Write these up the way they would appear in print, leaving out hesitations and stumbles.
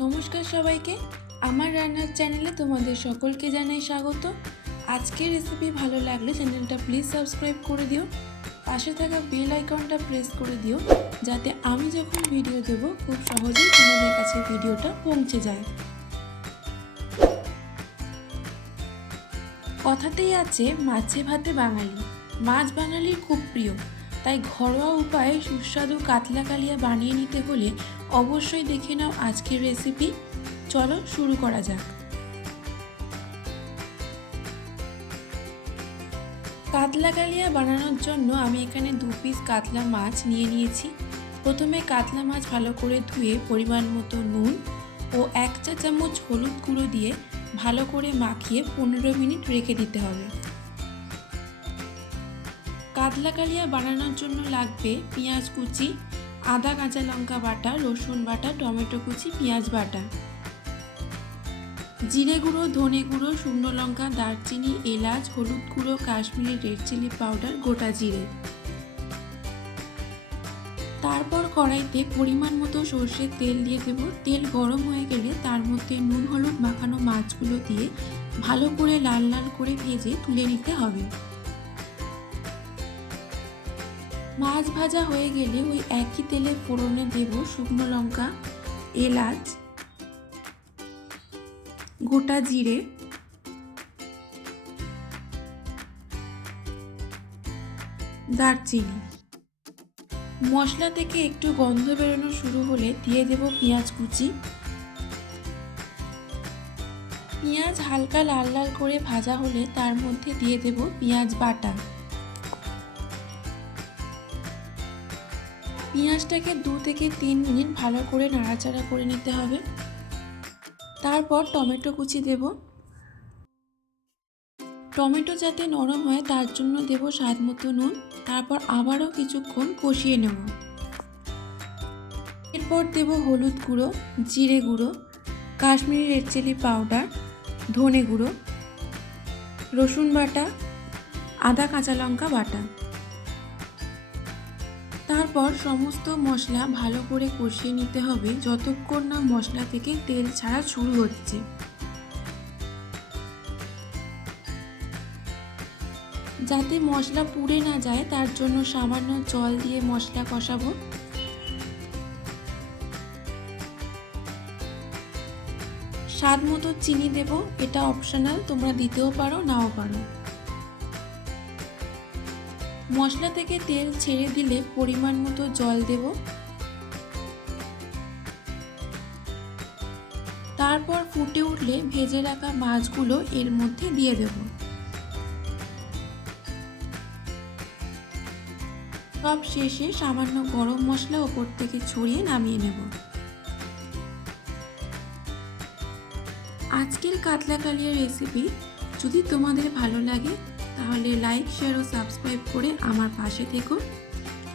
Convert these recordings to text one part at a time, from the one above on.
নমস্কার সবাইকে, আমার রান্নার চ্যানেলে তোমাদের সকলকে জানাই স্বাগত। আজকের রেসিপি ভালো লাগলে চ্যানেলটা প্লিজ সাবস্ক্রাইব করে দিও, পাশে থাকা বেল আইকনটা প্রেস করে দিও, যাতে আমি যখন ভিডিও দেব খুব সহজেই তোমাদের কাছে ভিডিওটা পৌঁছে যায়। কথাতেই আছে মাছে ভাতে বাঙালি, মাছ বাঙালির খুব প্রিয়। তাই ঘরোয়া উপায়ে সুস্বাদু কাতলা কালিয়া বানিয়ে নিতে হলে অবশ্যই দেখে নাও আজকের রেসিপি। চলো শুরু করা যাক। কাতলা কালিয়া বানানোর জন্য আমি এখানে 2 পিস কাতলা মাছ নিয়ে নিয়েছি। প্রথমে কাতলা মাছ ভালো করে ধুয়ে পরিমাণ মতো নুন ও 1 চা চামচ হলুদ গুঁড়ো দিয়ে ভালো করে মাখিয়ে 15 মিনিট রেখে দিতে হবে। কাতলা কালিয়া বানানোর জন্য লাগবে পেঁয়াজ কুচি, আদা কাঁচা লঙ্কা বাটা, রসুন বাটা, টমেটো কুচি, পেঁয়াজ বাটা, জিরে গুঁড়ো, ধনে গুঁড়ো, শুকনো লঙ্কা, দারচিনি, এলাচ, হলুদ গুঁড়ো, কাশ্মীরি রেড চিলি পাউডার, গোটা জিরে। তারপর কড়াইতে পরিমাণ মতো সর্ষের তেল দিয়ে দেব। তেল গরম হয়ে গেলে তার মধ্যে নুন হলুদ মাখানো মাছগুলো দিয়ে ভালো করে লাল লাল করে ভেজে তুলে নিতে হবে। মাছ ভাজা হয়ে গেলে ওই একই তেলে ফোড়নে দেব শুকনো লঙ্কা, এলাচ, গোটা জিরে, দারচিনি। মশলা থেকে একটু গন্ধ বেরোনো শুরু হলে দিয়ে দেব পেঁয়াজ কুচি। পেঁয়াজ হালকা লাল লাল করে ভাজা হলে তার মধ্যে দিয়ে দেব পেঁয়াজ বাটা। পেঁয়াজটাকে 2 থেকে 3 মিনিট ভালো করে নাড়াচাড়া করে নিতে হবে। তারপর টমেটো কুচি দেব। টমেটো যাতে নরম হয় তার জন্য দেব স্বাদ মতো নুন। তারপর আবারও কিছুক্ষণ কষিয়ে নেব। এরপর দেব হলুদ গুঁড়ো, জিরে গুঁড়ো, কাশ্মীরি রেড চিলি পাউডার, ধনে গুঁড়ো, রসুন বাটা, আদা কাঁচা লঙ্কা বাটা। তারপর সমস্ত মশলা ভালো করে কষিয়ে নিতে হবে যতক্ষণ না মশলা থেকে তেল ছাড়া শুরু হচ্ছে। যাতে মশলা পুড়ে না যায় তার জন্য সামান্য জল দিয়ে মশলা কষাবো। স্বাদ মতো চিনি দেব, এটা অপশনাল, তোমরা দিতেও পারো নাও পারো। মশলা থেকে তেল ছেড়ে দিলে পরিমাণ মতো জল দেব। তারপর ফুটে উঠলে ভেজে রাখা মাছগুলো এর মধ্যে দিয়ে দেব। সব শেষে সামান্য গরম মশলা ওপর থেকে ছড়িয়ে নামিয়ে নেব। আজকের কাতলা কালিয়া রেসিপি যদি তোমাদের ভালো লাগে তাহলে লাইক, শেয়ার ও সাবস্ক্রাইব করে আমার পাশে থেকো।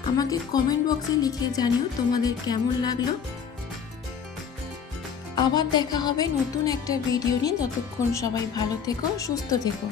আমাকে কমেন্ট বক্সে লিখে জানিও তোমাদের কেমন লাগলো। আবার দেখা হবে নতুন একটা ভিডিও নিয়ে। ততক্ষণ সবাই ভালো থেকো, সুস্থ থেকো।